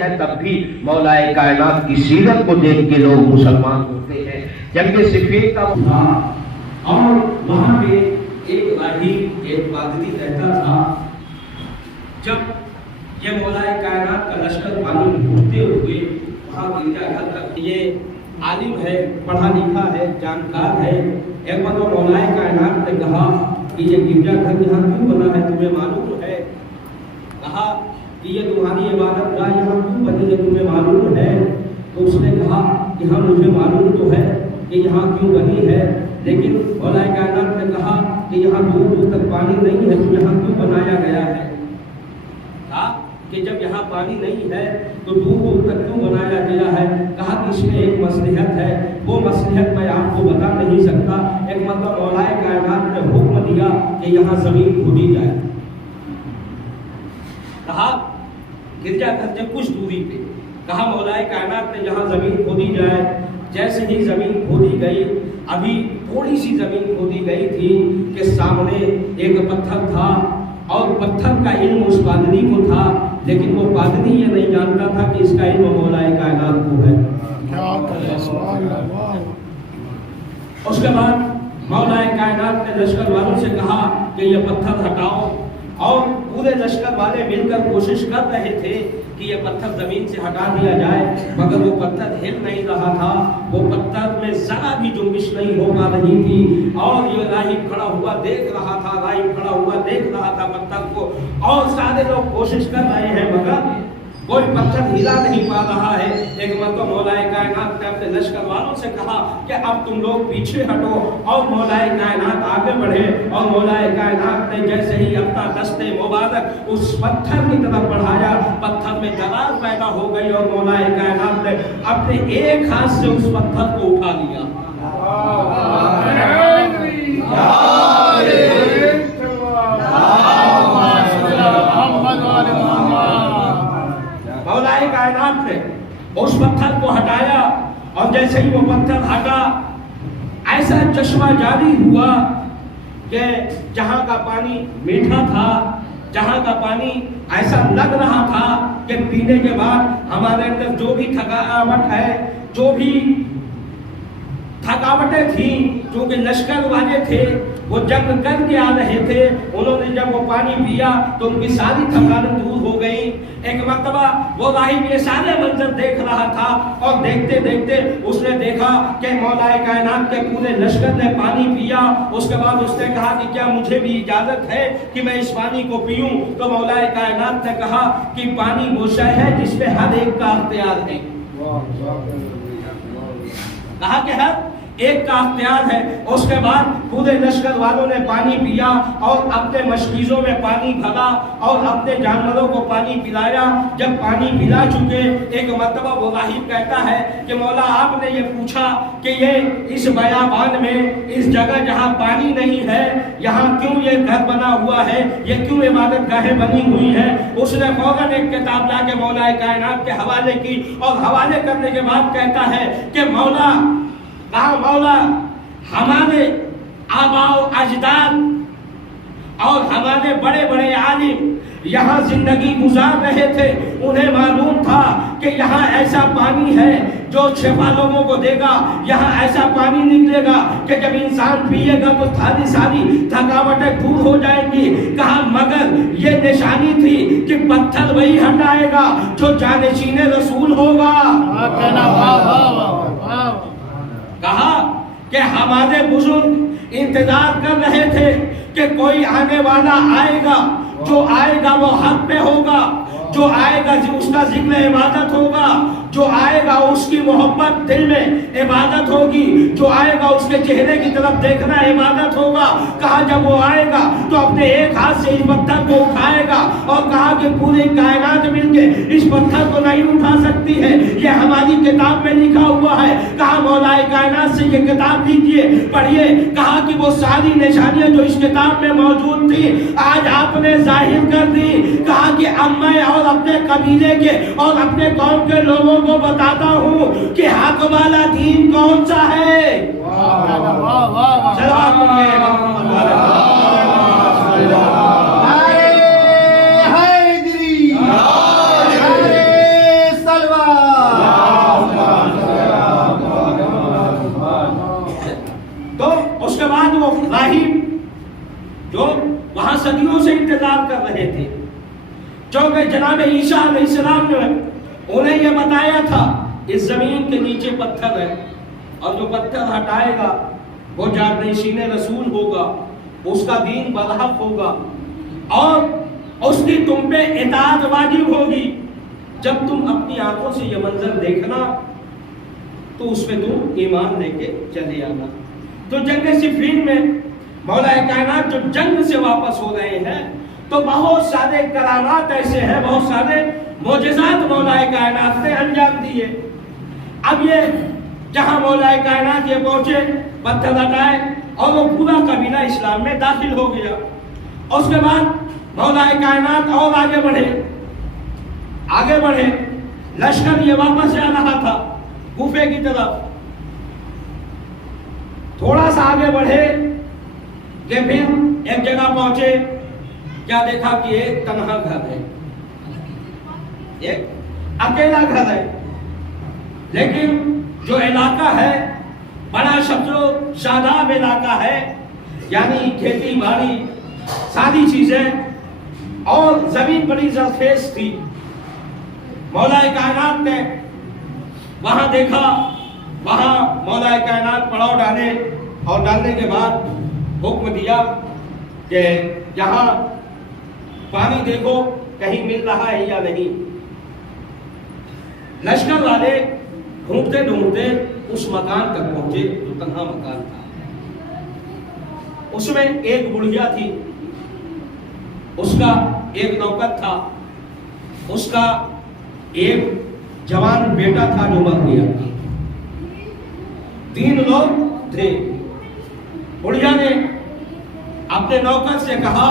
ہے تب بھی مولا کائنات کی سیرت کو دیکھ کے لوگ مسلمان ہوتے ہیں. جنگ صفین کا اور وہاں پہ ایک راہی ایک پادری رہتا تھا. جب یہ مولا کائنات کا لشکر پانی ڈھونڈتے ہوئے وہاں گرجا گھر تک، یہ عالم ہے، پڑھا لکھا ہے، جانکار ہے، ایک بار مولا کائنات نے کہا کہ یہ گرجا گھر یہاں کیوں بنا ہے، تمہیں معلوم ہے؟ کہا کہ یہ تمہاری عبادت گاہ یہاں کیوں بنی ہے، تمہیں معلوم ہے؟ تو اس نے کہا کہ ہاں مجھے معلوم تو ہے کہ یہاں کیوں بنی ہے، لیکن مولا کائنات نے کہا کہ یہاں دور دور تک پانی نہیں ہے تو یہاں کیوں بنایا گیا ہے؟ کہا کہ جب یہاں پانی نہیں ہے تو دور دور تک کیوں بنایا گیا ہے؟ کہا کہ اس میں ایک مصلحت ہے، وہ مصلحت میں آپ کو بتا نہیں سکتا. ایک مطلب مولا کائنات نے حکم دیا کہ یہاں زمین کھودی جائے. کہا گرجا گھر سے کچھ دوری پہ، کہا مولا کائنات نے یہاں زمین کھودی جائے. جیسے ہی زمین کھودی گئی، ابھی تھوڑی سی زمین کھودی گئی تھی کہ سامنے ایک پتھر تھا، اور پتھر کا علم اس پادری کو تھا، لیکن وہ پادری یہ نہیں جانتا تھا کہ اس کا علم مولا کائنات کو ہے. اس کے بعد مولا کائنات نے لشکر والوں سے کہا کہ یہ پتھر ہٹاؤ، اور پورے لشکر والے مل کر کوشش کر رہے تھے کہ یہ پتھر زمین سے ہٹا دیا جائے، مگر وہ پتھر ہل نہیں رہا تھا، وہ پتھر میں ذرا بھی جنبش نہیں ہو پا رہی تھی. اور یہ راہب کھڑا ہوا دیکھ رہا تھا، راہب کھڑا ہوا دیکھ رہا تھا پتھر کو، اور سارے لوگ کوشش کر رہے ہیں مگر کوئی پتھر ہلا نہیں پا رہا ہے. ایک مرتبہ مولا کائنات نے اپنے لشکر والوں سے کہا کہ اب تم لوگ پیچھے ہٹو، اور مولا کائنات آگے بڑھے. اور مولا کائنات نے جیسے ہی اپنا دست مبارک اس پتھر کی طرف بڑھایا، پتھر میں دراز پیدا ہو گئی، اور مولا کائنات نے اپنے ایک ہاتھ سے اس پتھر کو اٹھا لیا. مولا کائنات نے اس پتھر کو ہٹایا، اور جیسے ہی وہ پتھر ہٹا، ایسا چشمہ جاری ہوا کہ جہاں کا پانی میٹھا تھا، جہاں کا پانی ایسا لگ رہا تھا کہ پینے کے بعد ہمارے اندر جو بھی تھکاوٹ ہے، جو بھی تھکاوٹیں تھیں، کیونکہ لشکر والے تھے وہ جنگ کر کے آ رہے تھے، انہوں نے جب وہ پانی پیا تو ان کی ساری تھکاوٹ دور ہو گئی. ایک مرتبہ وہ راہب یہ سارے منظر دیکھ رہا تھا، اور دیکھتے دیکھتے اس نے دیکھا کہ مولا کائنات کے پورے لشکر نے پانی پیا. اس کے بعد اس نے کہا کہ کیا مجھے بھی اجازت ہے کہ میں اس پانی کو پیوں؟ تو مولا کائنات نے کہا کہ پانی وہ شے ہے جس پہ ہر ایک کا اختیار ہے. کہا کہ ہر ایک کا اختیار ہے. اس کے بعد پورے لشکر والوں نے پانی پیا، اور اپنے مشکیزوں میں پانی بھرا، اور اپنے جانوروں کو پانی پلایا. جب پانی پلا چکے، ایک مرتبہ وہ راہب کہتا ہے کہ مولا آپ نے یہ پوچھا کہ یہ اس بیابان میں، اس جگہ جہاں پانی نہیں ہے، یہاں کیوں یہ گھر بنا ہوا ہے، یہ کیوں عبادت گاہیں بنی ہوئی ہیں؟ اس نے فوراً ایک کتاب لا کے مولا کائنات کے حوالے کی، اور حوالے کرنے کے بعد کہتا ہے کہ مولا ہمارے آباء و اجداد اور ہمارے بڑے بڑے عالم یہاں زندگی گزار رہے تھے، انہیں معلوم تھا کہ یہاں ایسا پانی ہے جو شفا لوگوں کو دے گا، یہاں ایسا پانی نکلے گا کہ جب انسان پیے گا تو ساری تھکاوٹیں دور ہو جائیں گی. کہا مگر یہ نشانی تھی کہ پتھر وہی ہٹائے گا جو جانشین رسول ہوگا. کہا کہ ہمارے بزرگ انتظار کر رہے تھے کہ کوئی آنے والا آئے گا، جو آئے گا وہ حق پہ ہوگا، جو آئے گا اس کا ذکر عبادت ہوگا، جو آئے گا اس کی محبت دل میں عبادت ہوگی، جو آئے گا اس کے چہرے کی طرف دیکھنا عبادت ہوگا. کہا جب وہ آئے گا تو اپنے ایک ہاتھ سے اس پتھر کو اٹھائے گا، اور کہا کہ پوری کائنات مل کے اس پتھر کو نہیں اٹھا سکتی ہے، یہ ہماری کتاب میں لکھا ہوا ہے. کہا مولا کائنات سے یہ کتاب لیجئے پڑھیے. کہا کہ وہ ساری نشانیاں جو اس کتاب میں موجود تھی آج آپ نے ظاہر کر دی. کہا کہ اب میں اور اپنے قبیلے کے اور اپنے قوم کے لوگوں کو بتاتا ہوں کہ حق والا دین کون سا ہے. क्योंकि जनाब ईसा अलैहिस्सलाम ने उन्हें यह बताया था इस जमीन के नीचे पत्थर है और जो पत्थर हटाएगा वो जानशीने रसूल होगा, उसका दीन बरहक होगा और उसकी तुम पे इताअत वाजिब होगी। जब तुम अपनी आंखों से यह मंजर देखना तो उसमें तुम ईमान लेके चले आना। तो जंग सिफीन में मौला कायनात जो जंग से वापस हो रहे हैं तो बहुत सारे करामात ऐसे हैं, बहुत सारे मोजज़ात मौला कायनात ने अंजाम दिए। अब ये जहां मौला कायनात ये पहुंचे, पत्थर हटाए और वो पूरा कबीला इस्लाम में दाखिल हो गया। उसके बाद मौला कायनात और आगे बढ़े, लश्कर ये वापस आ रहा था कूफे की तरफ। थोड़ा सा आगे बढ़े कि फिर एक जगह पहुंचे, क्या देखा कि एक तन्हा घर है, एक अकेला घर है, लेकिन जो इलाका है बड़ा शब्दो शादाब इलाका है, यानी खेती बाड़ी सारी चीजें और जमीन बड़ी जरखेज थी। मौला कायनात ने वहां देखा, वहां मौला कायनात पड़ाव डाले और डालने के बाद हुक्म दिया कि यहाँ पानी देखो कहीं मिल रहा है या नहीं। लश्कर वाले ढूंढते ढूंढते उस मकान तक पहुंचे जो तन्हा मकान था। उसमें एक बुढ़िया थी, उसका एक नौकर था, उसका एक जवान बेटा था जो मर गया। 3 लोग थे। बुढ़िया ने अपने नौकर से कहा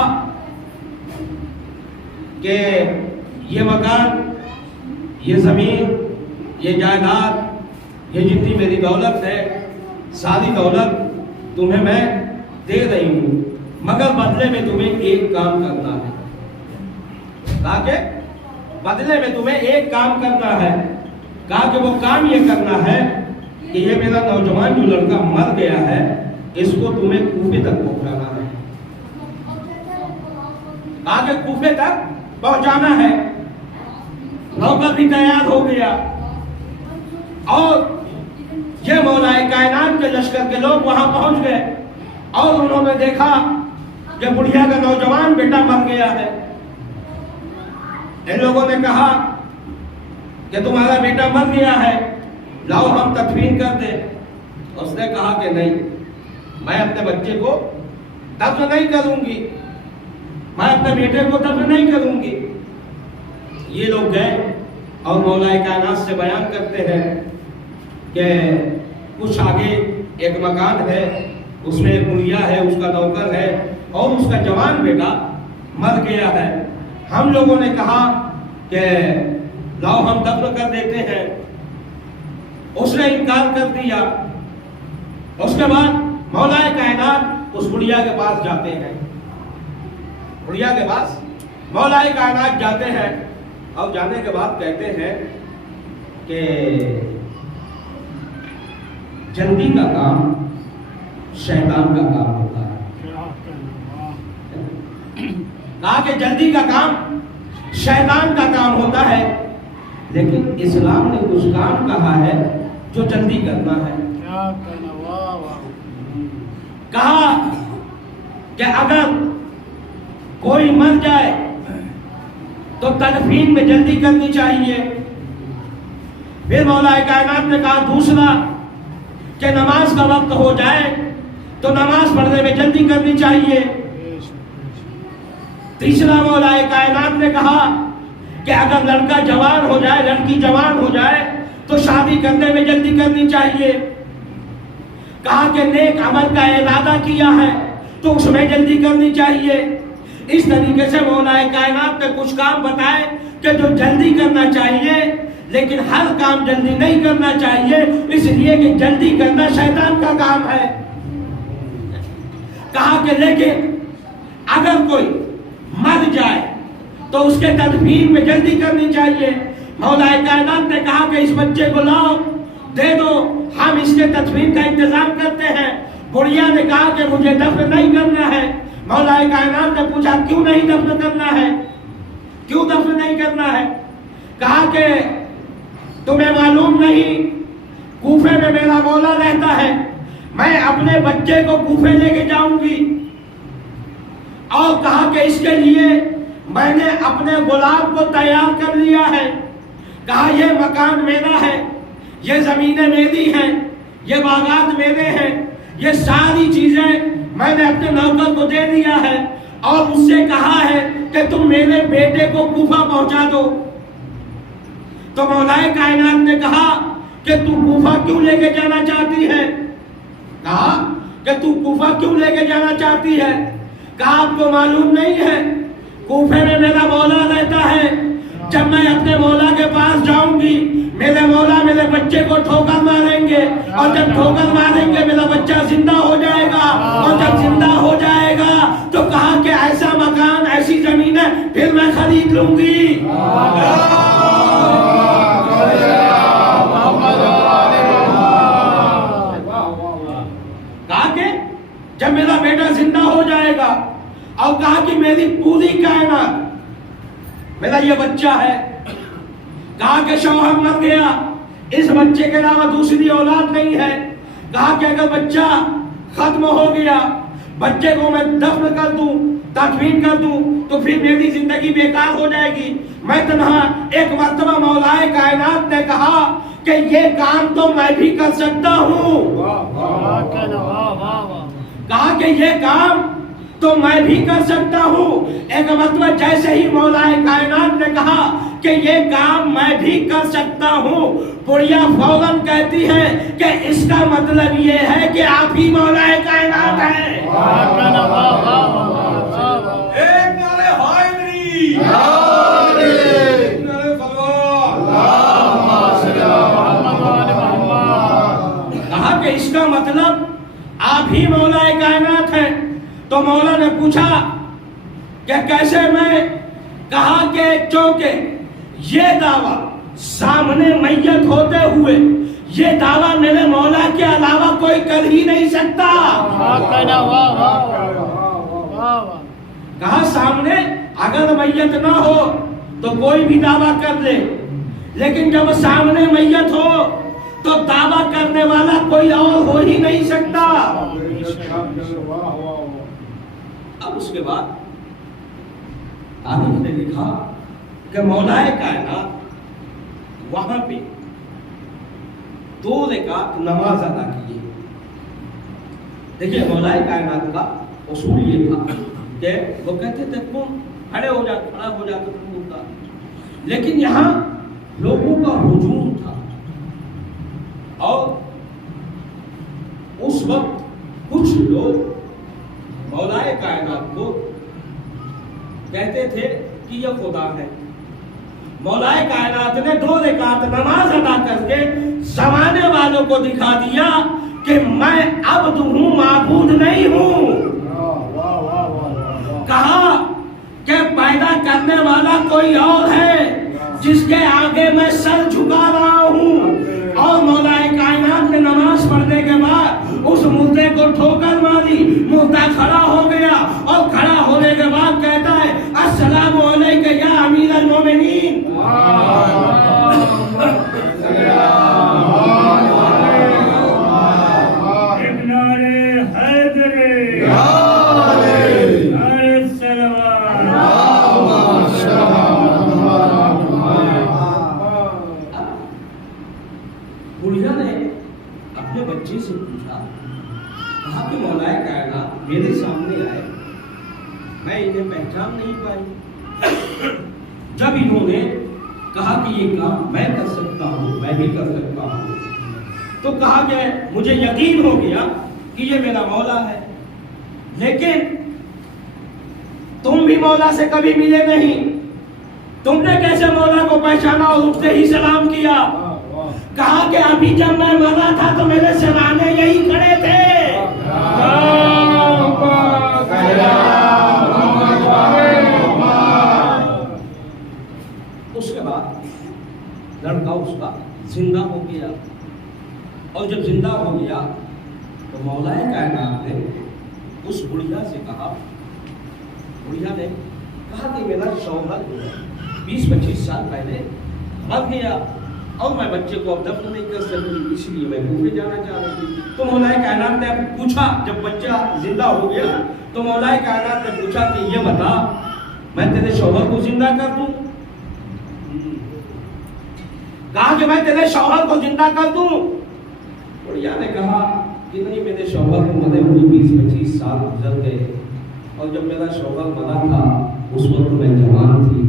कि ये मकान, ये जमीन, ये जायदाद, ये जितनी मेरी दौलत है, सारी दौलत तुम्हें मैं दे रही हूं, मगर बदले में तुम्हें एक काम करना है। ताकि बदले में तुम्हें एक काम करना है। कहा कि वो काम ये करना है कि ये मेरा नौजवान जो लड़का मर गया है, इसको तुम्हें कूफे तक पहुंचाना है। कहा कि कूफे तक पहुंचाना है। नौकर भी तैयार हो गया और ये मौला कायनात के लश्कर के लोग वहां पहुंच गए और उन्होंने देखा कि बुढ़िया का नौजवान बेटा मर गया है। इन लोगों ने कहा कि तुम्हारा बेटा मर गया है, लाओ हम तदफीन कर दे। उसने कहा कि नहीं, मैं अपने बच्चे को दफन नहीं करूंगी, मैं अपने बेटे को दफन नहीं करूंगी। ये लोग गए और मौला कायनात से बयान करते हैं कि कुछ आगे एक मकान है, उसमें एक बुढ़िया है, उसका नौकर है और उसका जवान बेटा मर गया है। हम लोगों ने कहा कि लाओ हम दफन कर देते हैं। उसने इनकार कर दिया। उसके बाद मौला कायनात उस बुढ़िया के पास जाते हैं। बुढ़िया के पास मौला कायनात जाते हैं और जाने के बाद कहते हैं कि जल्दी का काम शैतान का काम होता है। कहा कि जल्दी का काम शैतान का काम होता है, लेकिन इस्लाम ने कुछ काम कहा है जो जल्दी करना है। कहा कि अगर कोई मर जाए तो तदफीन में जल्दी करनी चाहिए। फिर मौला कायनात ने कहा दूसरा कि नमाज का वक्त हो जाए तो नमाज पढ़ने में जल्दी करनी चाहिए। तीसरा मौला कायनात ने कहा कि अगर लड़का जवान हो जाए, लड़की जवान हो जाए तो शादी करने में जल्दी करनी चाहिए। कहा कि नेक अमल का इरादा किया है तो उसमें जल्दी करनी चाहिए। इस तरीके से मौला कायनात ने कुछ काम बताए कि जो जल्दी करना चाहिए, लेकिन हर काम जल्दी नहीं करना चाहिए, इसलिए कि जल्दी करना शैतान का काम है। कहा कि लेकिन अगर कोई मर जाए तो उसके तदफीन में जल्दी करनी चाहिए। मौला कायनात ने कहा कि इस बच्चे को लाओ, दे दो, हम इसके तदफीन का इंतजाम करते हैं। बुढ़िया ने कहा कि मुझे दफन नहीं करना है। मौला कायनात ने पूछा क्यों नहीं दफन करना है? क्यों दफन नहीं करना है? कहा कि तुम्हें मालूम नहीं, कूफे में मेरा मौला रहता है, मैं अपने बच्चे को कूफे लेके जाऊंगी। और कहा कि इसके लिए मैंने अपने गुलाम को तैयार कर लिया है। कहा ये मकान मेरा है, ये जमीनें मेरी हैं, ये बागात मेरे हैं, ये सारी चीजें मैंने अपने नौकर को दे दिया है और उससे कहा है कि तुम मेरे बेटे को कूफा पहुंचा दो। तो मौलाए कायनात ने कहा कि तू कूफा क्यों लेके जाना चाहती है? कहा कि तू कूफा क्यों लेके जाना चाहती है? कहा आपको मालूम नहीं है, कूफे में मेरा मौला रहता है, जब मैं अपने मौला के पास जाऊंगी मेरे मौला मेरे बच्चे को ठोकर मारेंगे और जब ठोकर मारेंगे मेरा बच्चा जिंदा हो जाएगा और जब जिंदा हो जाएगा तो कहा कि ऐसा मकान ऐसी जमीन है फिर मैं खरीद लूंगी। कहा कि जब मेरा बेटा जिंदा हो जाएगा और कहा कि मेरी पूरी कायनात मेरा ये बच्चा है। कहा कि शौहर मर गया, इस बच्चे के अलावा दूसरी औलाद नहीं है। कहा कि अगर बच्चा खत्म हो गया, बच्चे को मैं दफन कर दूं, तदफीन कर दूं तो फिर मेरी जिंदगी बेकार हो जाएगी। मैं तन्हा एक मर्तबा मौलाए कायनात ने कहा कि ये काम तो मैं भी कर सकता हूँ। कहा कि ये काम तो मैं भी कर सकता हूँ। एक मतलब जैसे ही मौलाए कायनात ने कहा कि ये काम मैं भी कर सकता हूँ, बुढ़िया फौरन कहती है कि इसका मतलब ये है कि आप ही मौलाए कायनात हैं। एक नारे हायरी, एक नारे कहा कि इसका मतलब आप ही मौलाए कायनात हैं। तो मौला ने पूछा कि कैसे मैं? कहा कि चौके ये दावा सामने मैयत होते हुए ये दावा मेरे मौला के अलावा कोई कर ही नहीं सकता। कहा सामने अगर मैयत ना हो तो कोई भी दावा कर ले, लेकिन जब सामने मैयत हो तो दावा करने वाला कोई और हो ही नहीं सकता। अब उसके बाद तारीख ने लिखा कि मौलाए कायनात वहां पे 2 रकात नमाज अदा किए। देखिए मौलाए कायनात का उसूल ये था कि वो कहते थे तुम खड़ा हो जाते तुम का, लेकिन यहाँ लोगों का हुजूम था और उस वक्त कुछ लोग मौलाए कायनात को कहते थे कि यह खुदा है। मौलाए कायनात ने 2 रकात नमाज अदा करके जमाने वालों को दिखा दिया कि मैं अब्द हूं, माबूद नहीं हूं। कहा कि पैदा करने वाला कोई और है जिसके आगे मैं सर झुका रहा हूं। और मौलाए कायनात ने नमाज पढ़ने के बाद उस मुर्दे को ठोकर मारी, मुर्दा खड़ा हो गया और खड़ा होने के बाद कहता है अस्सलामु अलैका या अमीरुल मोमिनीन। बुढ़िया ने अपने बच्चे से पूछा, कहा कि मौलाए कायनात मेरे सामने आए, मैं इन्हें पहचान नहीं पाई। जब इन्होंने कहा कि ये काम मैं कर सकता हूँ, मैं भी कर सकता हूँ, तो कहा गया मुझे यकीन हो गया कि ये मेरा मौला है। लेकिन तुम भी मौला से कभी मिले नहीं, तुमने कैसे मौला को पहचाना और उठते ही सलाम किया? कहा कि अभी जब मैं मरा था तो मेरे सराहने यही खड़े थे। उसके बाद लड़का उसका जिंदा हो गया और जब जिंदा हो गया तो मौलाए कायनात ने उस बुढ़िया से कहा, बुढ़िया ने कहा कि मेरा शौहर 20-25 साल पहले मर गया और मैं बच्चे को अब दफन नहीं कर सकती, इसलिए मैं कूफे जाना चाह रही थी। तो मौलाए कायनात ने पूछा, जब बच्चा जिंदा हो गया तो मौलाए कायनात ने पूछा कि ये बता, मैं तेरे शौहर को जिंदा कर दूं? कहा कि मैं तेरे शौहर को जिंदा कर दूं? बुढ़िया ने कहा कि नहीं, मेरे शौहर को मरे हुए 20-25 साल गुजर गए, और जब मेरा शौहर मरा था उस वक्त मैं जवान थी।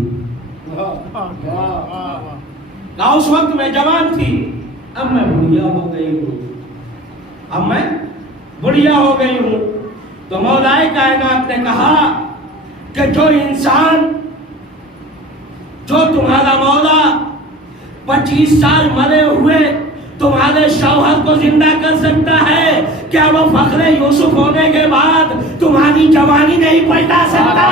कहा उस वक्त मैं जवान थी, अब मैं बुढ़िया हो गई हूँ, अब मैं बुढ़िया हो गई हूँ। तो मौलाए कायनात ने कहा कि जो इंसान, जो तुम्हारा मौला 25 साल मरे हुए तुम्हारे शौहर को जिंदा कर सकता है, क्या वो फखरे यूसुफ होने के बाद तुम्हारी जवानी नहीं पलटा सकता?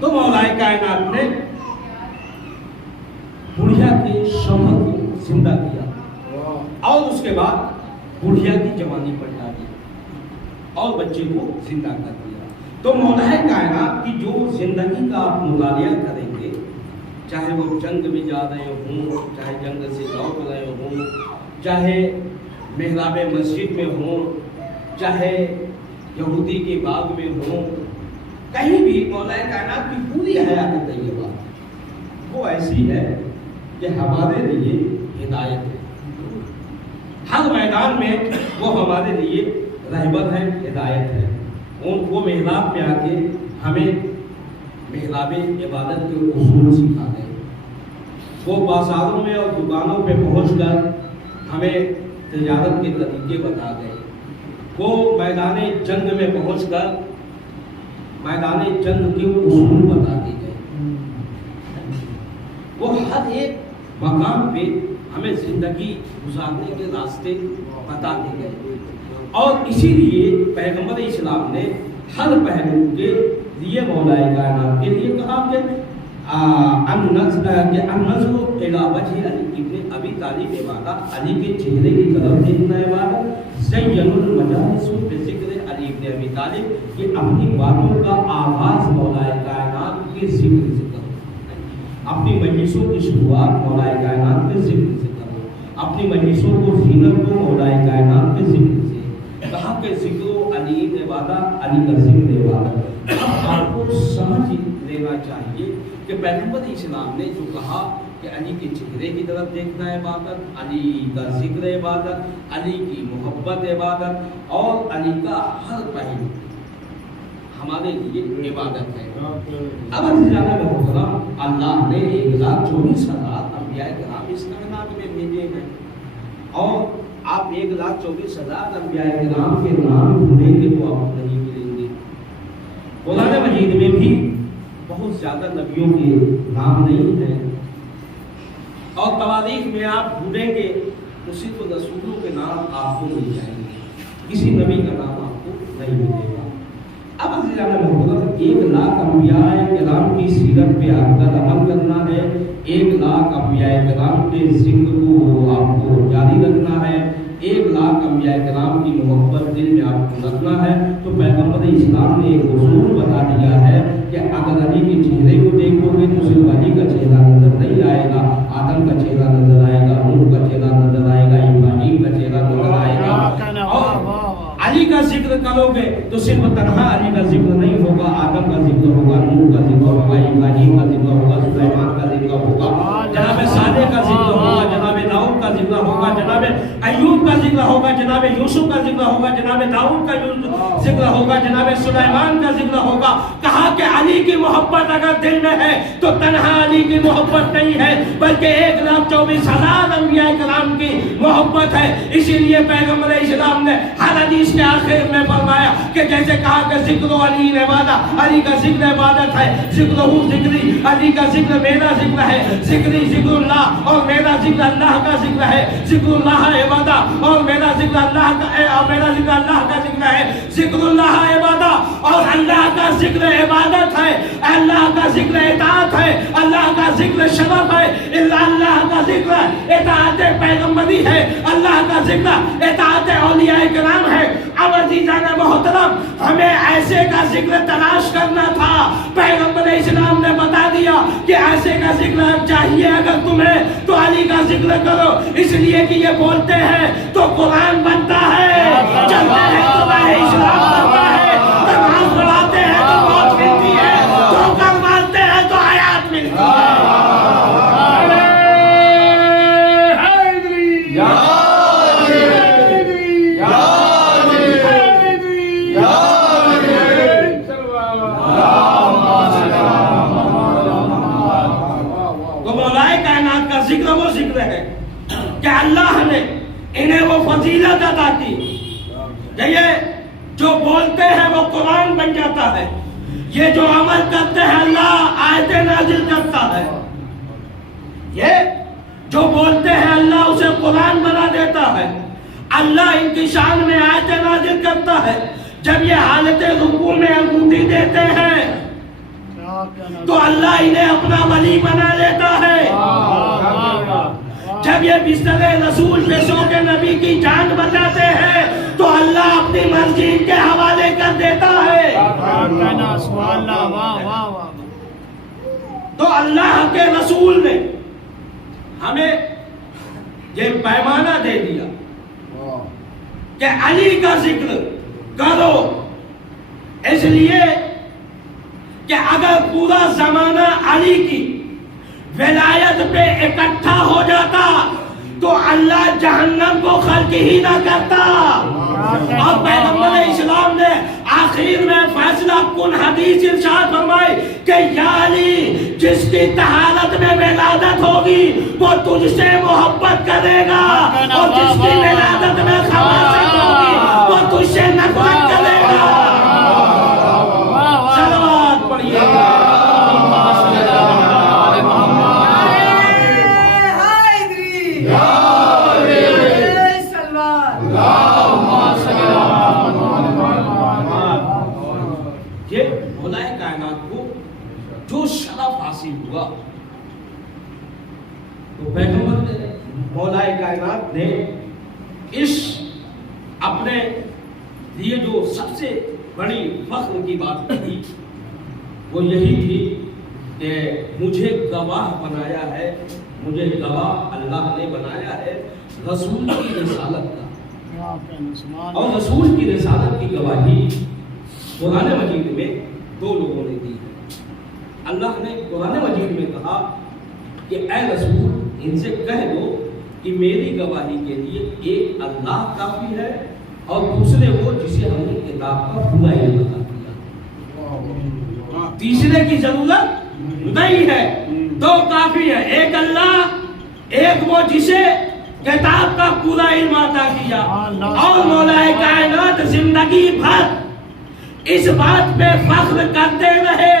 तो मौलाए कायनात ने बुढ़िया के शौहर को जिंदा किया और उसके बाद बुढ़िया की जवानी पलटा दी और बच्चे को जिंदा कर दिया। तो मौलाए कायनात की जो जिंदगी का आप मुतालिया करेंगे, चाहे वो जंग में जा रहे हों, चाहे जंग से लौट रहे हों, चाहे मेहराब मस्जिद में हों, चाहे यहूदी के बाग में हों, कहीं भी मौलाए कायनात की पूरी हयात तैयबा वो ऐसी है कि हमारे लिए हिदायत है। हर मैदान में वो हमारे लिए रहबर है, हिदायत है। वो मेहराब में आके हमें मेहराब इबादत के उसूल सिखा गए। वो बाजारों में और दुकानों पे पहुंचकर हमें तिजारत के तरीके बता गए। वो मैदान जंग में पहुंचकर मैदान जंग के उसूल बता दिए गए। वो हर एक मकाम पे हमें जिंदगी गुजारने के रास्ते बता दिए गए और इसीलिए पैगंबर इस्लाम ने हर पहलू के लिए मौलाए कायनात के लिए कहा कि अन्नज़्र इला वजहि अली इब्न अबी तालिब इबादत, अली के चेहरे की तरफ देखना इबादत। ज़य्यनुल मजालिस बिज़िक्र अली इब्न अबी तालिब, कि अपनी बातों का आगाज मौलाए कायनात के जिक्र से करो, अपनी मजलिसों की शुरुआत मौलाए कायनात के जिक्र से करो, अपनी मजलिसों को ज़ीनत को मौलाए कायनात के जिक्र से। कहा कि ज़िक्र अली इबादत, अली का जिक्र इबादत। अब आपको समझ लेना चाहिए कि पैगंबर इस्लाम ने जो कहा कि अली के चेहरे की तरफ देखना इबादत, अली का जिक्र इबादत, अली की मोहब्बत इबादत और अली का हर पहलू हमारे लिए इबादत है। अब अल्लाह ने 1,24,000 अंबियाए किराम इस कायनात में भेजे हैं और आप 1,24,000 अंबियाए किराम के नाम ढूंढेंगे तो आप नहीं मिलेंगे। कुरान मजीद में भी बहुत ज़्यादा नबियों के नाम नहीं हैं और तवारीख में आप ढूंढेंगे तो सिर्फ रसूलों के नाम आपको मिल जाएंगे, किसी नबी का नाम आपको नहीं मिलेगा। अब 1,00,000 अंबियाए किराम की सीरत पे आकर अमल करना है, 1,00,000 अंबियाए किराम के जिक्र को आपको जारी रखना है, 1,00,000 अंबियाए किराम की मोहब्बत दिल में आपको रखना है। तो पैगंबर इस्लाम ने एक उसूल बता दिया है कि अगर अली के चेहरे को देखोगे तो सिर्फ अली का चेहरा नजर नहीं आएगा, आदम का चेहरा नजर आएगा, नूह का चेहरा नजर आएगा, इब्राहिम का चेहरा नजर आएगा। और अली का जिक्र करोगे तो सिर्फ तन्हा अली का जिक्र नहीं होगा, आदम का जिक्र होगा, नूह का जिक्र होगा, इब्राहिम का जिक्र होगा, सुलेमान का जिक्र होगा, जनाब साले का जिक्र होगा, जनाब दाऊद का जिक्र होगा, जनाब अय्यूब का जिक्र होगा, जनाब यूसुफ का जिक्र होगा, जनाब दाऊद का जिक्र होगा, जनाब सुलेमान का जिक्र होगा। कहा कि अली की मोहब्बत अगर दिल में है तो तन्हा अली की मोहब्बत नहीं है, बल्कि 1,00,000 24,000 अंबिया कराम की मोहब्बत है। इसीलिए पैगंबर इस्लाम ने हर हदीस के आखिर में फरमाया कि जैसे कहा कि जिक्र अली इबादत, अली का जिक्र इबादत है, जिक्र जिक्री, अली का जिक्र मेरा जिक्र है, जिक्री जिक्रुल्लाह और मेरा जिक्र अल्लाह का जिक्र है, जिक्रुल्लाह इबादत और मेरा जिक्र अल्लाह का और मेरा जिक्र अल्लाह का जिक्र है, जिक्रुल्लाह इबादत और अल्लाह का जिक्र इबादत है, अल्लाह का जिक्र इताअत है, अल्लाह का जिक्र शरफ है, अल्लाह का जिक्र इताअत पैगंबरी है, अल्लाह का जिक्र इताअत औलिया किराम है। अब अज़ीज़ान मोहतरम, हमें ऐसे का जिक्र तलाश करना था। पैगंबर इस्लाम ने बता दिया कि ऐसे का जिक्र चाहिए अगर तुम्हें तो अली का जिक्र करो, इसलिए कि ये बोलते हैं तो कुरान बनता है, चलते हैं तो इस्लाम बनता है, नमाज पढ़ाते हैं तो मौत मिलती है, ठोकर मारते हैं तो हयात मिलती है। जिक्र वो जिक्र है कि अल्लाह ने इन्हें वो फजीलत अता की, ये जो बोलते हैं वो कुरान बन जाता है, ये जो अमल करते हैं अल्लाह आयतें नाजिल करता है, ये जो बोलते हैं अल्लाह उसे कुरान बना देता है, अल्लाह इनकी शान में आयतें नाजिल करता है। जब ये हालत रुकू में अंगूठी देते हैं तो अल्लाह इन्हें अपना वली बना लेता है। जब ये बिस्तर रसूल पे सो के नबी की जान बचाते हैं तो अल्लाह अपनी मर्जी के हवाले कर देता है। तो अल्लाह के रसूल ने हमें ये पैमाना दे दिया कि अली का जिक्र करो, इसलिए कि अगर पूरा जमाना अली की विलायत पे इकट्ठा हो जाता तो अल्लाह जहन्नम को खल्क ही ना करता। और पैगंबर इस्लाम ने आखिर में फैसला कुन हदीस इरशाद फरमाई कि या अली, जिसकी तहारत में विलादत होगी वो तुझसे मोहब्बत करेगा, और जिसकी विलादत में खबासत होगी वो तुझसे नफरत करेगा। सलावत पढ़िएगा। ये मौलाए कायनात को जो शरफ हासिल हुआ, तो पैगंबर मौलाए कायनात ने इस अपने लिए जो सबसे बड़ी फख्र की बात कही वो यही थी कि मुझे गवाह बनाया है, मुझे गवाह अल्लाह ने बनाया है रसूल की रिसालत का। और रसूल की रिसालत की गवाही कुरान मजीद में दो लोगों ने दी है। अल्लाह ने कुरान मजीद में कहा कि ऐ रसूल, इनसे कह दो कि मेरी गवाही के लिए एक अल्लाह काफी है और दूसरे वो जिसे हमने किताब का पूरा इल्म अता किया, तीसरे की जरूरत नहीं है, दो काफी है, एक अल्लाह, एक वो जिसे किताब का पूरा इल्म अता किया। और मौलाए कायनात जिंदगी भर इस बात पे फख्र करते रहे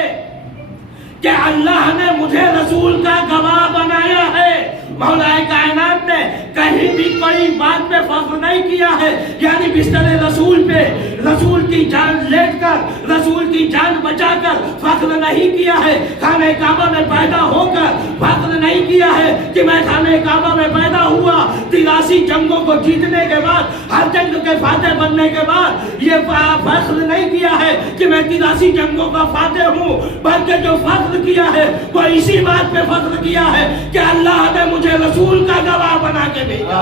कि अल्लाह ने मुझे रसूल का गवाह बनाया है। मौलाए कायनात ने कहीं भी कोई बात पे फख्र नहीं किया है, यानी बिस्तर रसूल पे रसूल की जान लेटकर, रसूल की जान बचाकर फख्र नहीं किया है। खाने काबा में पैदा होकर फख्र नहीं किया है कि मैं खाने काबा में पैदा हुआ। 83 जंगों को जीतने के बाद, हर जंग के फातेह बनने के बाद ये फख्र नहीं किया है कि मैं 83 जंगों का फातेह हूँ, बल्कि जो फख्र किया है वो इसी बात पे फख्र किया है कि अल्लाह ने मुझे रसूल का गवाह बना के भेजा।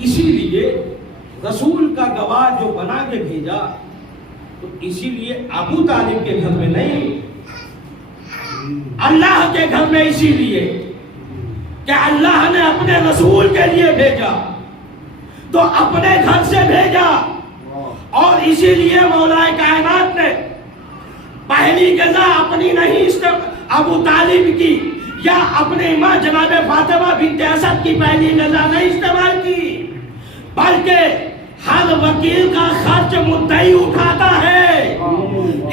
इसीलिए रसूल का गवाह जो बना के भेजा, तो इसीलिए अबू तालिब के घर में नहीं, अल्लाह के घर में, इसीलिए कि अल्लाह ने अपने रसूल के लिए भेजा तो अपने घर से भेजा। और इसीलिए मौलाए कायनात ने پہلی غذا اپنی نہیں ابو طالب کی یا اپنے ماں جناب فاطمہ بنت اسد کی پہلی غذا نہیں استعمال کی، بلکہ ہر وکیل کا خرچ مدعی اٹھاتا ہے۔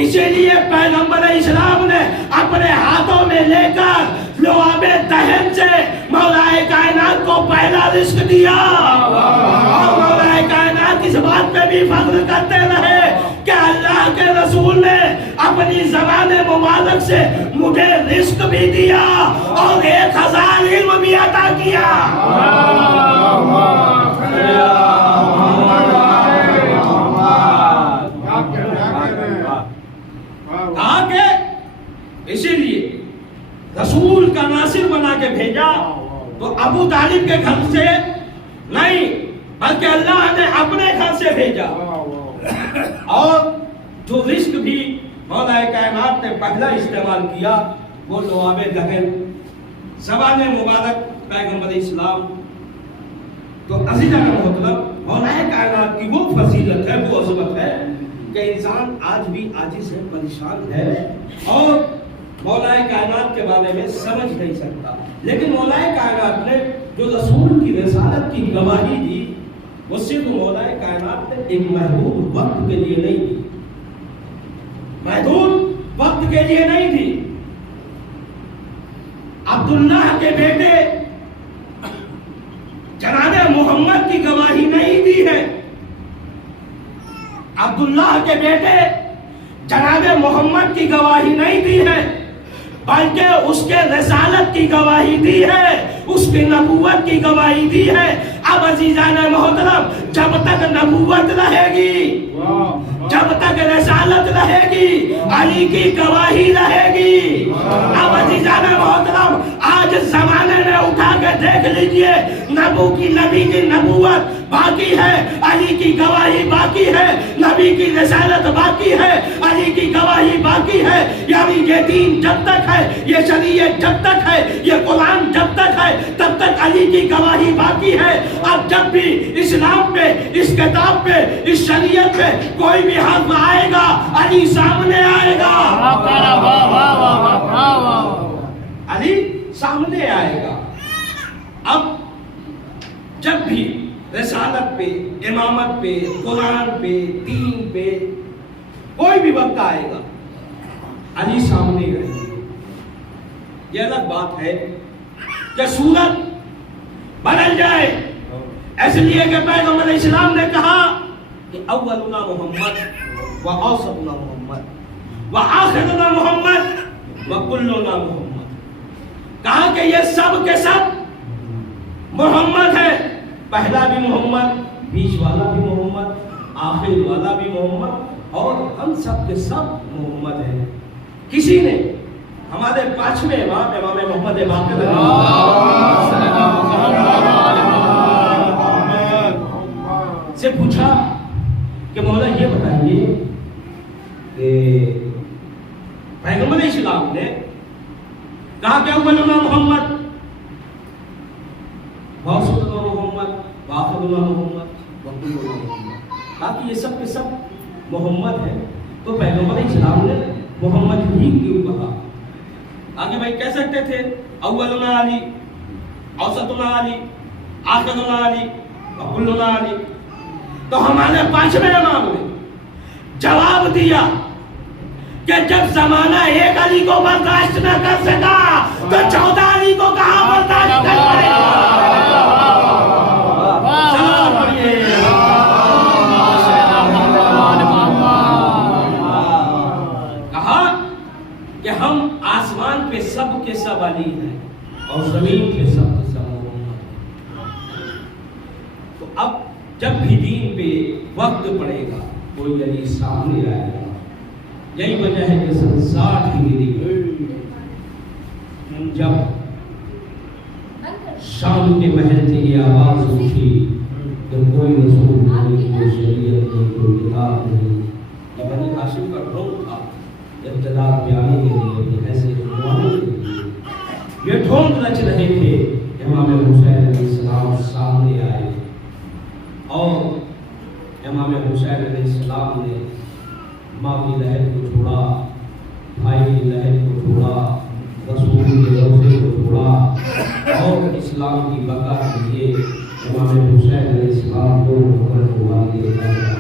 اسی لیے پیغمبر اسلام نے اپنے ہاتھوں میں لے کر لعاب دہن سے مولا کائنات کو پہلا رزق دیا، اور مولا کائنات اس بات پہ بھی فخر کرتے رہے کہ اللہ کے رسول نے اپنی زبان مبارک سے مجھے رزق بھی دیا اور 1000 علم بھی عطا کیا۔ کہا کہ اسی لیے رسول کا ناصر بنا کے بھیجا تو ابو طالب کے گھر سے نہیں بلکہ اللہ نے اپنے گھر سے بھیجا، اور جو رزق بھی مولا کائنات نے پہلا استعمال کیا وہ لعاب دہن، زبان مبارک پیغمبر اسلام۔ تو عزیزان محترم، مولا کائنات کی وہ فضیلت ہے، وہ عظمت ہے کہ انسان آج بھی عاجز ہے، پریشان ہے اور مولا کائنات کے بارے میں سمجھ نہیں سکتا، لیکن مولا کائنات نے جو رسول کی رسالت کی گواہی دی وہ صرف مولا کائنات نے ایک محدود وقت کے لیے نہیں دی، محدود وقت کے لیے نہیں دی۔ عبداللہ کے بیٹے جناب محمد کی گواہی نہیں دی ہے، عبداللہ کے بیٹے جناب محمد کی گواہی نہیں دی ہے، بلکہ اس کے رسالت کی گواہی دی ہے، اس کی نبوت کی گواہی دی ہے۔ اب عزیزان محترم، جب تک نبوت رہے گی، جب تک رسالت رہے گی، علی کی گواہی رہے گی۔ اب عزیزان محترم، آج زمانے میں اٹھا کے دیکھ لیجئے، نبی کی نبوت باقی ہے، علی کی گواہی باقی ہے، نبی کی رسالت باقی ہے، علی کی گواہی باقی ہے۔ یعنی یہ دین جب تک ہے، یہ شریعت جب تک ہے، یہ قرآن جب تک ہے، تب تک علی کی گواہی باقی ہے۔ اب جب بھی اسلام پہ، اس کتاب پہ، اس شریعت پہ کوئی بھی حرف آئے گا، علی سامنے آئے گا، علی سامنے آئے گا۔ اب جب بھی رسالت پہ، امامت پہ، قرآن پہ، دین پہ کوئی بھی وقت آئے گا، علی سامنے رہے گا۔ یہ الگ بات ہے کہ صورت بدل جائے، اس لیے کہ پیغمبر اسلام نے کہا کہ اولنا محمد و اوسطنا محمد و آخرنا محمد و کلنا محمد۔ کہا کہ یہ سب کے سب محمد ہے، پہلا بھی محمد، بیچ والا بھی محمد، آخر والا بھی محمد، اور ہم سب کے سب محمد ہیں۔ کسی نے ہمارے پانچویں امام محمد باقر سے پوچھا کہ مولا یہ بتائیے کہ پیغمبر اسلام نے کہا کہ اولنا محمد، واسطنا محمد، واخرنا محمد، وکلنا محمد، کہا کہ یہ سب کے سب محمد ہیں، تو پیغمبر اسلام نے محمد ہی کیوں کہا؟ آگے بھائی کہہ سکتے تھے اولنا علی، اوسطنا علی، آخرنا علی، وکلنا علی۔ تو ہمارے پانچویں امام نے جواب دیا کہ جب زمانہ ایک علی کو برداشت نہ کر سکا تو 14 علی کو کہاں برداشت کر پائے گا؟ کہا کہ ہم آسمان پہ سب کے سب علی ہیں اور زمین پہ سب کے سب محمد ہیں۔ تو اب جب بھی دین پہ وقت پڑے گا کوئی علی سامنے آئے گا۔ یہی وجہ ہے کہ سن 60 ہجری جب شام کے محل سے یہ آواز اٹھی کہ کوئی رسول نہیں، کوئی شریعت نہیں، کوئی کتاب نہیں، یہ بنی ہاشم کا ڈھونگ تھا ابتدا پہ آنے کے لیے، اپنی حیثیت منوانے کے لیے یہ ڈھونگ رچ رہے تھے۔ امام حسین علیہ السلام سامنے آئے اور امام حسین علیہ السلام نے ماں کی لہر کو چھوڑا، اسلام کی بقا کے لیے امام حسین علیہ السلام کو قربان دیا گیا۔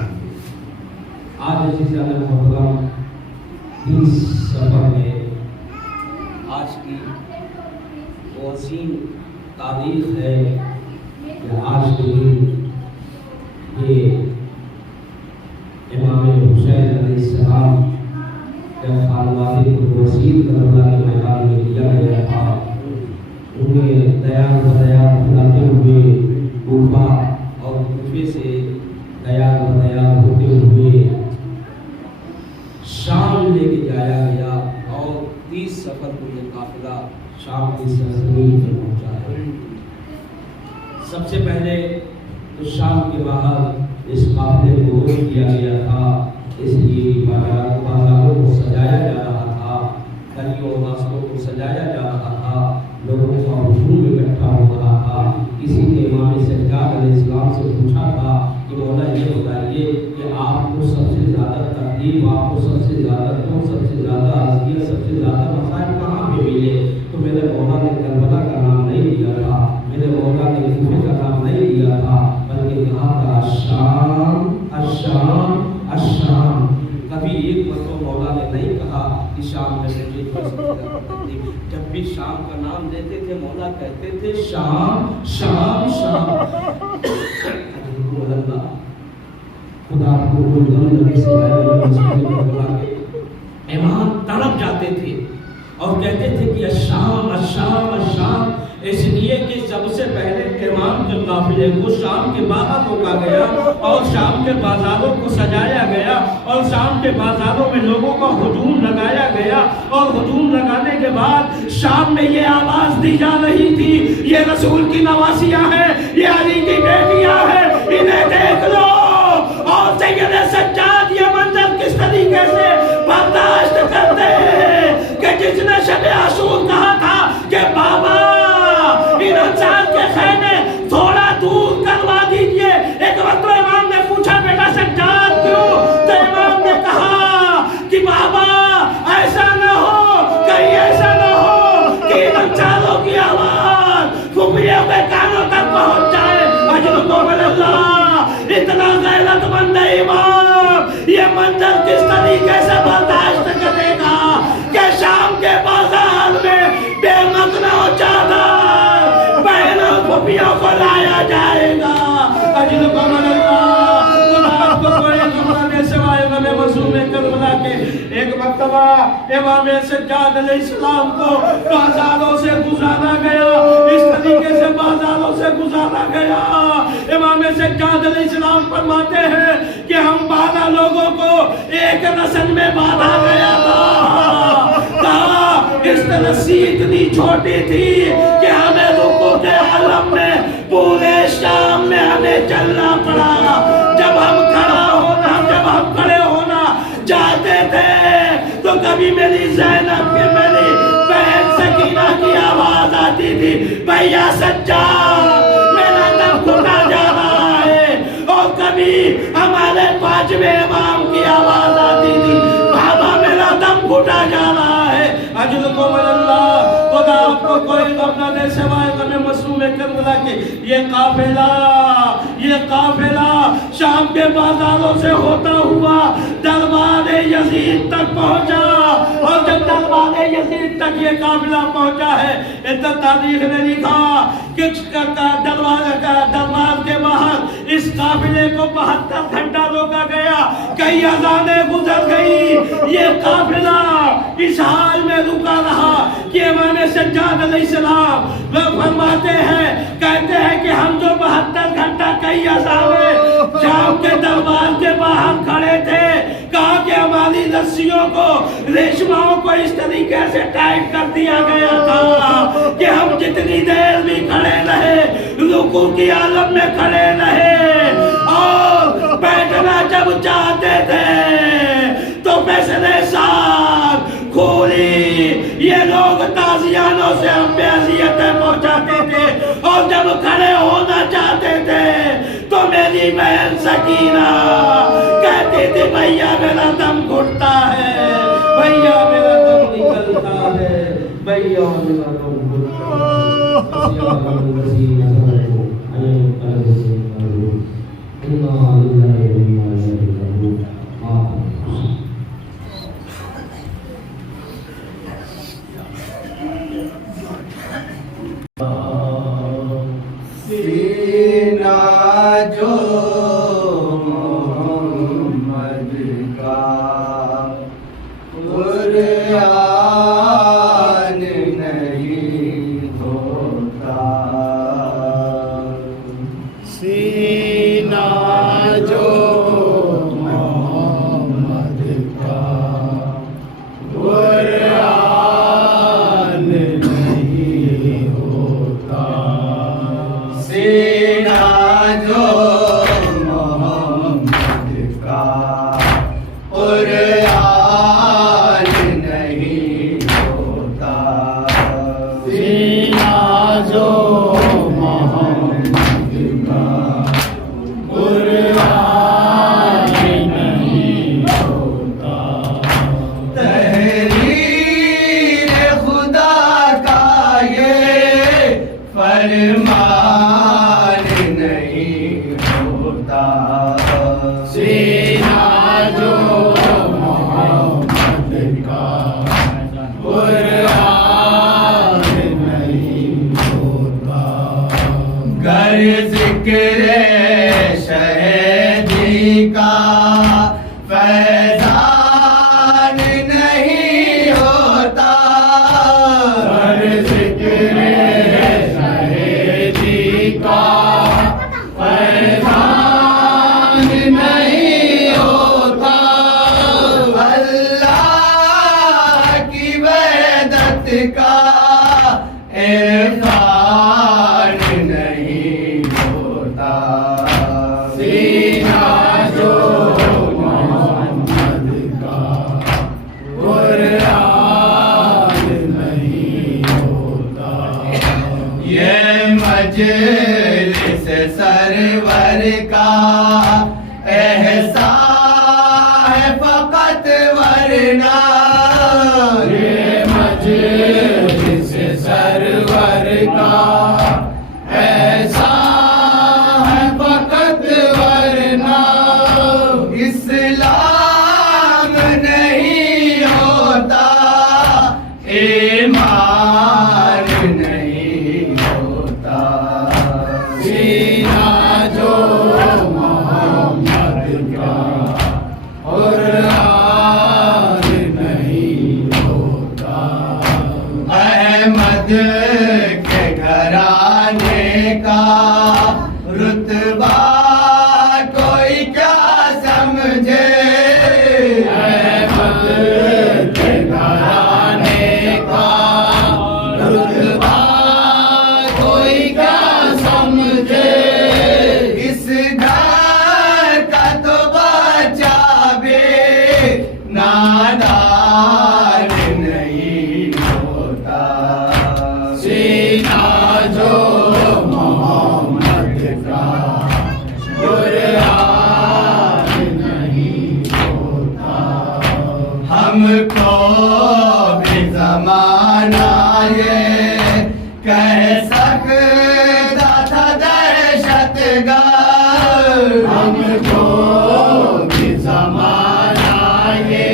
آج اسی زیادہ محترم 30 سفر میں آج کی وہ عظیم تاریخ ہے کہ آج کے دن یہ امام حسین علیہ السلام جب خانوادے کو وسیع کربلا کے میدان میں لیا گیا تھا، انہیں دیار بدیار کھلاتے ہوئے کوفہ اور کوفے سے دیار بدیار ہوتے ہوئے شام لے کے جایا گیا اور 30 سفر کو یہ قافلہ شام کی سرزمین پر پہنچا ہے۔ سب سے پہلے تو شام کے باہر اس قافلے کو روک کیا گیا تھا، اس لیے بازاروں کو سجایا جا رہا تھا، گلیوں اور راستوں کو سجایا جا رہا تھا، لوگوں کا ہجوم اکٹھا ہو رہا تھا۔ کسی نے امام سجاد علیہ السلام سے پوچھا تھا کہ مولا یہ بتائیے کہ آپ کو سب سے زیادہ تکلیف، آپ کو سب سے زیادہ دکھ، سب سے زیادہ اذیت، سب سے زیادہ مسائل کہاں پہ ملے؟ تو میرے مولا نے کربلا کا نام نہیں لیا تھا، میرے مولا نے کوفے کا نام نہیں لیا تھا، بلکہ کہا تھا الشام الشام الشام۔ کبھی ایک مرتبہ مولا نے نہیں کہا کہ شام میں مجھے کوئی زیادہ تکلیف، جب بھی شام کا نام لیتے تھے مولا کہتے تھے شام شام شام۔ اللہ خدا کو کوئی غم لگے سے بلا کے امام تڑپ جاتے تھے اور کہتے تھے کہ الشام الشام الشام، اس لیے کہ سب سے پہلے امام کے قافلے کو شام کے باہر روکا گیا اور شام کے بازاروں کو سجایا گیا اور شام کے بازاروں میں لوگوں کا ہجوم لگایا گیا، اور ہجوم لگانے کے بعد شام میں یہ آواز دی جا رہی تھی یہ رسول کی نواسیاں ہیں، یہ علی کی بیٹیاں ہیں، انہیں دیکھ لو۔ اور سید سجاد یہ منظر کس طریقے سے برداشت کرتے ہیں کہ جس نے شب عاشور کہا تھا کہ بابا ان انصار کے خیمے تھوڑا دور کروا دیجئے، ایک وقت امام نے پوچھا بیٹا سجاد کیوں؟ تو امام نے کہا کہ بابا ایسا نہ ہو، کہیں ایسا نہ ہو کہ ان انصاروں کی آواز پھپھیوں کے کانوں تک پہنچ جائے۔ اجرکم اللہ، اتنا غیرت مند امام یہ منظر کس طریقے سے برداشت کرے گا کہ شام کے بازار میں بے مقنع و چادر بہنوں پھپھیوں کو لایا جائے گا۔ اجرکم اللہ، خدا آپ کو کوئی غم نہ سوائے غم معصوم کربلا کے۔ ایک مرتبہ امام سجاد علیہ السلام کو بازاروں سے گزارا گیا، اس طریقے سے بازاروں سے گزارا گیا۔ امام سجاد علیہ السلام فرماتے ہیں کہ ہم 12 لوگوں کو ایک رسن میں باندھا گیا تھا، کہا اس رسی اتنی چھوٹی تھی کہ ہمیں رکوع کے عالم میں پورے شام میں ہمیں چلنا پڑا۔ جب ہم کھڑے ہونا چاہتے تھے تو کبھی میری زینب کی، میری بہن سکینہ کی آواز آتی تھی بھیا سجاد میرا دم گھٹا جا رہا ہے، اور کبھی ہمارے 5ویں امام کی آواز آتی تھی بابا میرا دم گھٹا جا رہا ہے۔ اجرکم اللہ، خدا آپ کو کوئی غم نہ دے سوائے غم معصوم کربلا کے۔ یہ قافلہ شام کے بازاروں سے ہوتا ہوا دربار یزید تک پہنچا، اور جب دربار یزید تک یہ قافلہ پہنچا ہے، اتنا تاریخ نے لکھا کہ دربار کے باہر اس قافلے کو 72 گھنٹہ روکا گیا، کئی اذانیں گزر گئی، یہ قافلہ اس حال میں رکا رہا کہ امام سجاد علیہ السلام وہ فرماتے ہیں، کہتے ہیں کہ ہم جو 72 گھنٹہ کئی اذانیں شام کے دربار کے باہر کھڑے تھے، کہا کہ ہماری رسیوں کو، ریشماؤں کو اس طریقے سے ٹائٹ کر دیا گیا تھا کہ ہم جتنی دیر بھی کھڑے رہے، رکوع کی عالم میں کھڑے رہے، اور بیٹھنا جب چاہتے تھے تو فیصلے ساتھ کھولی، یہ لوگ تازیانوں سے ہم پہ اذیتیں پہنچاتے تھے، اور جب کھڑے ہونا چاہتے تھے تو میری بہن سکینہ کہتی تھی بھیا میرا دم گھٹتا ہے، بھیا میرا دم نکلتا ہے، بھیا میرا دم گھٹتا ہے۔ सीना जो मोहम्मद का कुरान नहीं होता, सीना जो मोहम्मद का कुरान नहीं होता, सीना जो मोहम्मद का कुरान नहीं होता, सीना जो मोहम्मद का कुरान नहीं होता, तहरीर खुदा का ये फरमान नहीं होता, सीना जो मोहम्मद का कुरान नहीं होता, गर ज़िक्र शहीदी का फैज़ान नहीं होता, गर ज़िक्र शहीदी का फैज़ान नहीं होता, अल्लाह की वहदत का इरफान नहीं होता, सीना जो मोहम्मद का कुरान नहीं होता, ये मजलिस सरवर का एहसान है फकत, वरना ये मजलिस सरवर का एहसान है फकत, वरना इस्लाम नहीं होता, ईमान नहीं होता, सीना जो मोहम्मद का कुरान नहीं होता, अहमद के घराने का रुतबा कोई क्या समझे, अहमद के घराने का रुतबा कोई क्या समझे, इस घर का तो बच्चा भी नादान नहीं होता, सीना जो मोहम्मद का कुरान नहीं होता, हमको भी ज़माना ये कह सकता था दहशतगर्द, हमको भी ज़माना ये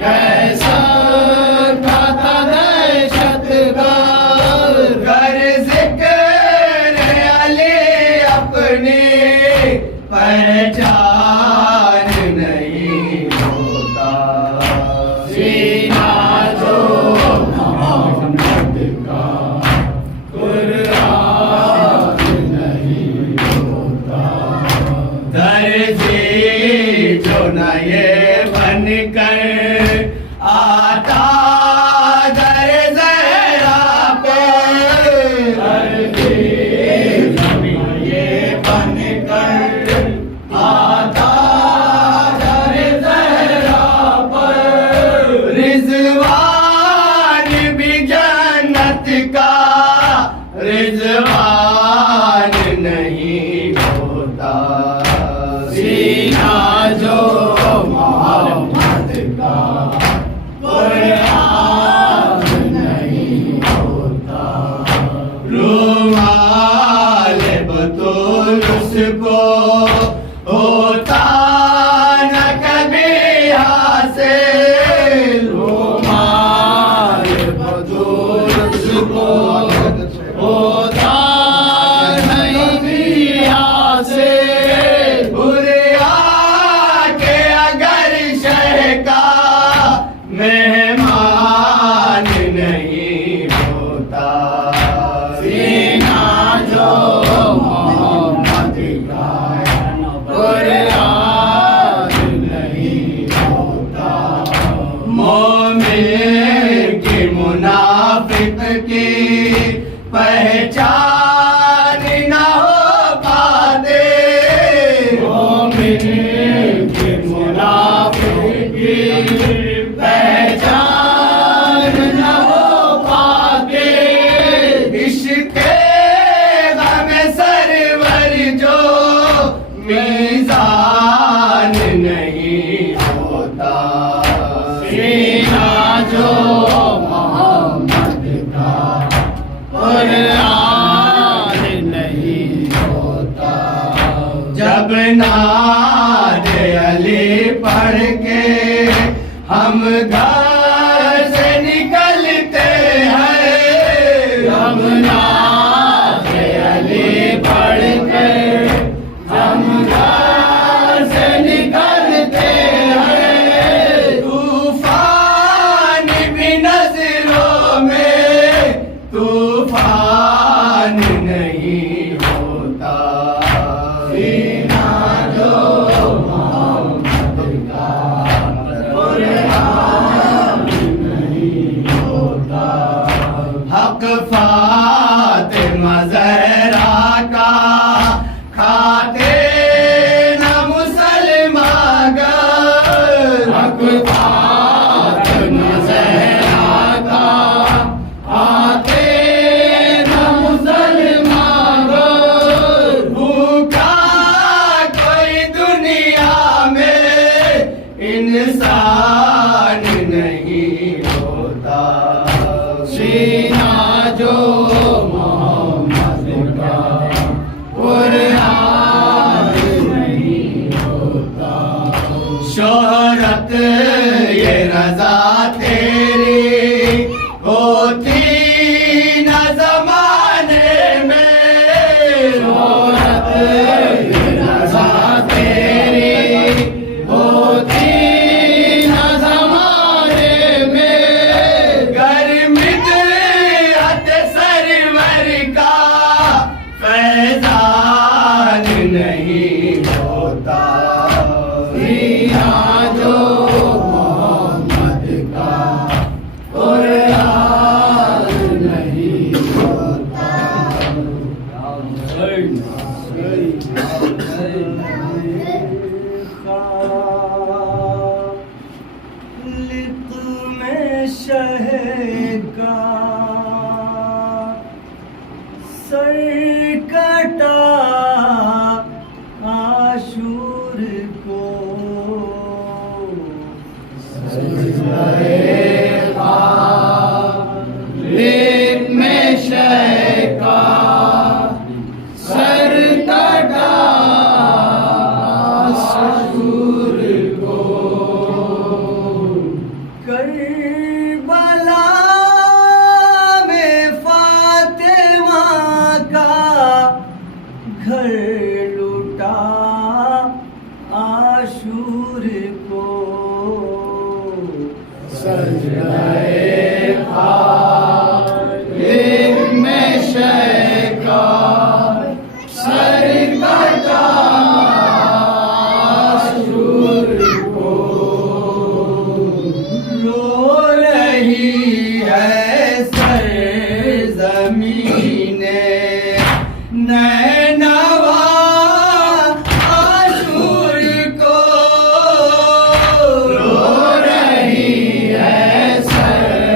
कह सकता था दहशतगर्द, कर ज़िक्र अली अपनी पहचान नहीं होता, सीना जो मोहम्मद का कुरान नहीं होता, दर्जी जो न ये बन कर आता दर ज़हरा पे, दर्जी जो न ये बन कर आता दर ज़हरा पर, रिज़वान भी जन्नत का रिज़वान नहीं होता, सीना जो मोहम्मद का कुरान नहीं होता, اس کو ہوتا نہ کبھی حاصل، مال بدول اس کو ہوتا نہیں بھی حاصل، بریا کے اگر شہ کا مہمان نہیں ہوتا، سینہ جو محمد کا قرآن نہیں ہوتا، مومن کی منافق کی پہچان نہ ہو پاتے، مومن کی منافق کی پہچان نہ ہو پاتے، عشق غم سرور جو میزان نہیں ہوتا، سینہ جو محمد کا قرآن نہیں ہوتا، جب نعت علی پڑھ کے ہم گھر سے نکلتے ہیں، ہم نعت علی پڑھ کے ہم گھر سے نکلتے ہیں، طوفان بھی نظروں میں طوفان نہیں ہوتا، سینہ جو محمد کا قرآن نہیں ہوتا، حق فاطمہ زہرا کا کھاتے نہ مسلمان گر، حق فاطمہ زہرا کا کھاتے نہ مسلمان گر، بھوکا کوئی دنیا میں انسان نہیں ہوتا، سینہ جو محمد کا قرآن نہیں ہوتا، شہرت یہ رضا تیری ہوتی نہ زمانے میں، شہرت یہ رضا تیری ہوتی نہ زمانے میں، گر مدحت سرور کا فیضان نہیں ہوتا، سینہ جو محمد کا قرآن نہیں ہوتا، خالق میں شہ کا سر کٹا عاشور کو، خالق میں شہ کا سر کٹا عاشور کو، کربلا میں فاطمہ کا گھر لوٹا عاشور کو، سجدہ خالق میں شہ کا سر کٹا عاشور کو، رو رہی ہے سر زمین نینوا عاشور کو، رو رہی ہے سر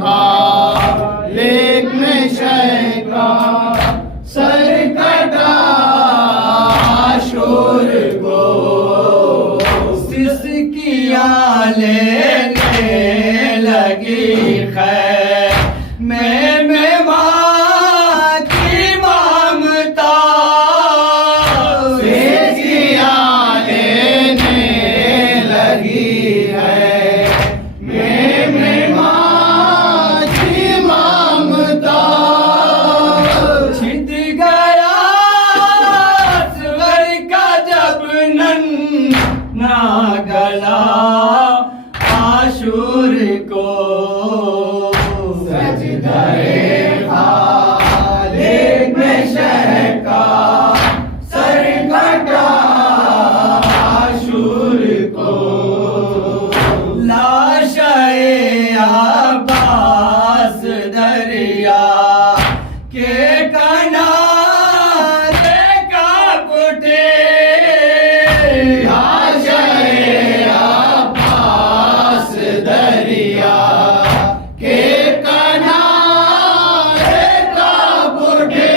खालिक ने शय का सर कटा आशूर को सिसकियां लेने लगी खैर मैं माँ की ममता सिसकियां लेने लगी है मैं माँ की ममता छिद गया स्वर का जब नन्हा गला आशूर को सजदाए खालिक में शह का सर कटा आशूर को लाशाए अब्बास दरिया के किनारे कांप उठे लाशाए अब्बास दरिया के किनारे कांप उठे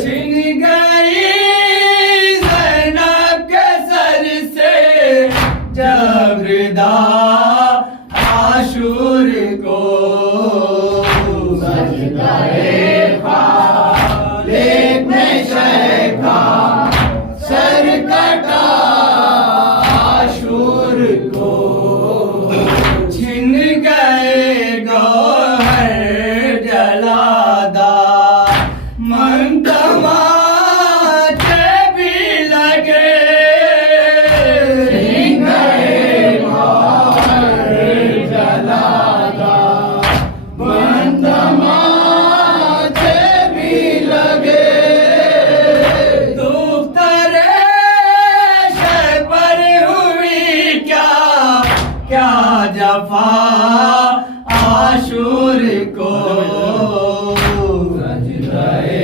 छिन गई ज़ैनब के सर से जब रिदा आशूर को सजदाए खालिक में शह का सर कटा आशूर को छिन गए गौहर जलादा मन तमाचे भी लगे छिन गए गौहर जलादा मन तमाचे भी लगे दुख्तरे शह पर हुई क्या क्या जफा आशूर को सजदाए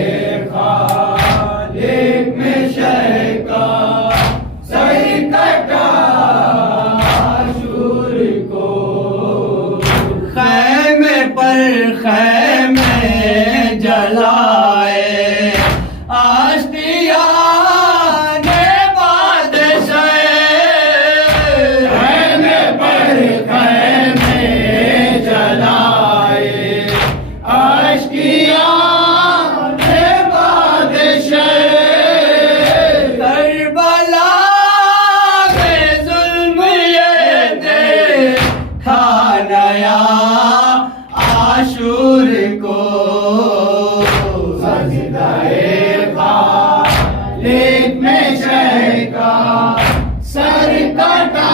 खालिक में शह का सर कटा आशूर को खैमे पर खैमे जलाए आश्तियाने बादशाह खैमे पर खैमे जलाए आश्तियाने बादशाह करबला में जुल्म ये देखा नया आशूर को सजदाए खालिक में शह का सर कटा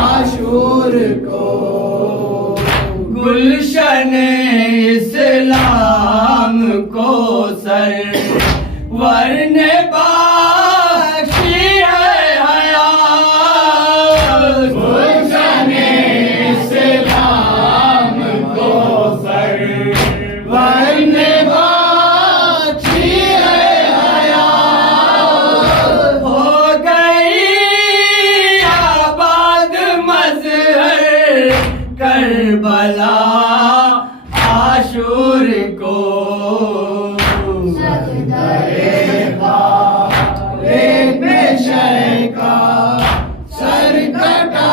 आशूर को गुलशन इस्लाम को सर वरने बख्शी है हयात गुलशन इस्लाम को सर वरने बख्शी है हयात हो गई आबाद मजहर करबला आशूर को सजदाए खालिक में शह का सर कटा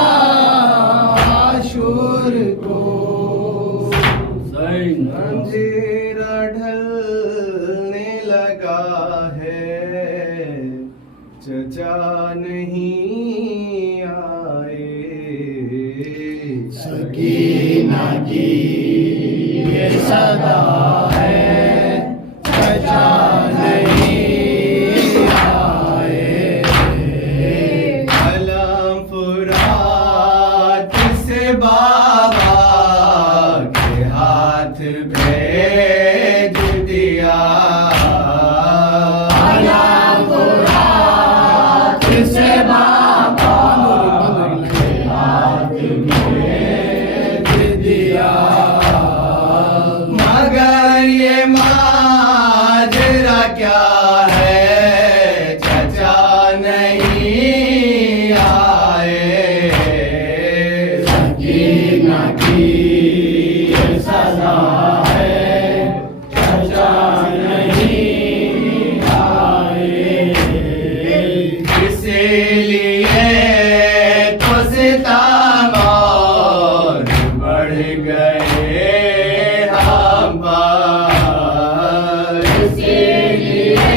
आशूर को अंधेरा ढलने लगा है चचा नहीं आए सकीना की ये सदा है चचा नहीं आए अलम फुरात से बाबा के हाथ भेज दिया अलम फुरात से बाबा के हाथ भेज दिया मगर की ये सजा है, चचा नहीं आए, इसीलिए तो सितम और बढ़ गए हम पर, इसीलिए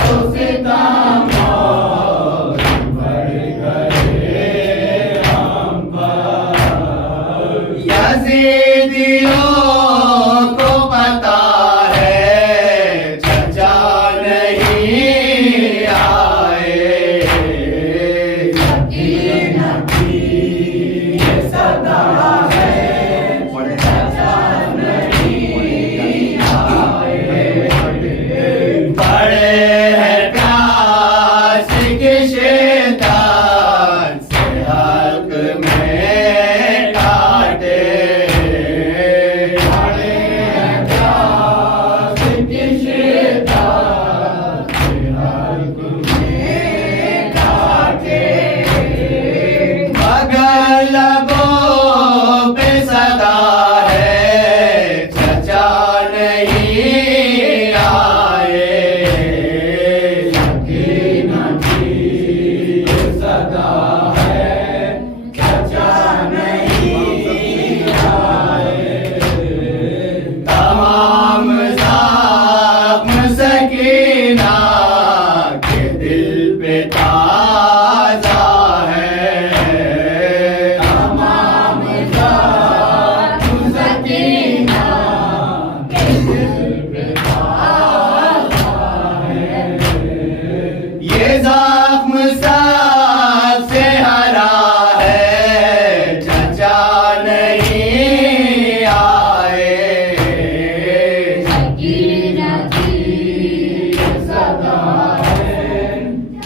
तो सितम और बढ़ गए हम पर। यजीदियों को पता है चचा नहीं आए, यकीन की ये सदा है, चचा नहीं आए, बड़े हैं प्यास के शैतान से हक में काटे, बड़े हैं प्यास के शैतान से हक में काटे, मगर लबों पे सदा है चचा नहीं आए, यकीन की ये सदा है, चचा नहीं आए, तमाम ज़ख्म सकीना के दिल पे ताज़ा है, तमाम ज़ख्म सकीना के दिल पे ताज़ा है, ये ज़ख्म सबसे हरा है, चचा नहीं आए, यकीन की ये सदा है,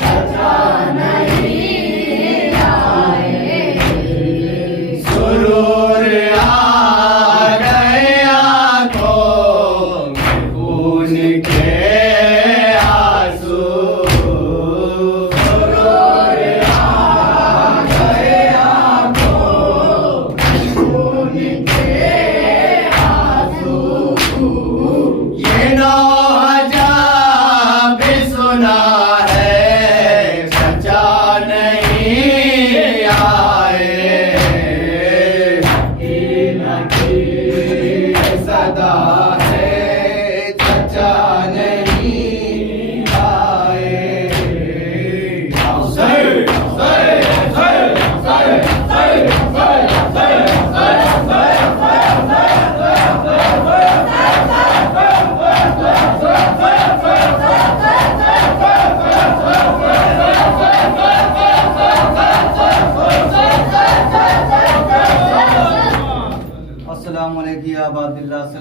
चचा नहीं आए, सुरूर आ गए आँखों में खून के आंसू, सुरूर आ गए आँखों में खून